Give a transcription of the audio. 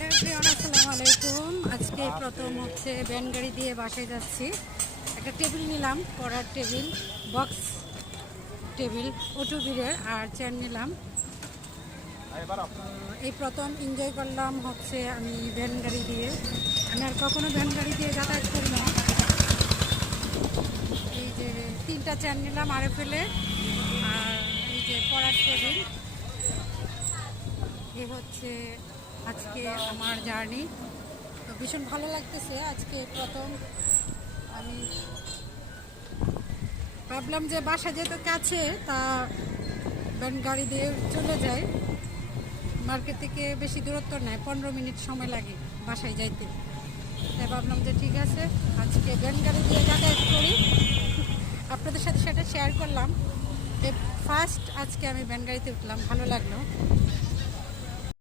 Hello everyone, আসসালামু আলাইকুম। আজকে প্রথম হচ্ছে ভ্যান গাড়ি দিয়ে বাসায় যাচ্ছি। একটা টেবিল নিলাম, পড়ার টেবিল, বক্স টেবিল ওটুবিরের, আর চেয়ার নিলাম। এই প্রথম এনজয় করলাম হচ্ছে আমি ভ্যান গাড়ি দিয়ে। আমি আর কখনো ভ্যান গাড়ি দিয়ে যাতায়াত করি না। এই যে 3টা চেয়ার নিলাম আরএফএলের, আর এই যে পড়ার টেবিল। এই হচ্ছে আজকে আমার জার্নি। তো ভীষণ ভালো লাগতেছে। আজকে প্রথম আমি ভাবলাম যে বাসা যেহেতু কাছে, তা ভ্যান গাড়ি দিয়ে চলে যাই। মার্কেট থেকে বেশি দূরত্ব নেয়, 15 মিনিট সময় লাগে বাসায় যাইতে। তাই ভাবলাম যে ঠিক আছে, আজকে ভ্যান গাড়ি দিয়ে যাতায়াত করি। আপনাদের সাথে সেটা শেয়ার করলাম। ফার্স্ট আজকে আমি ভ্যান গাড়িতে উঠলাম, ভালো লাগলো।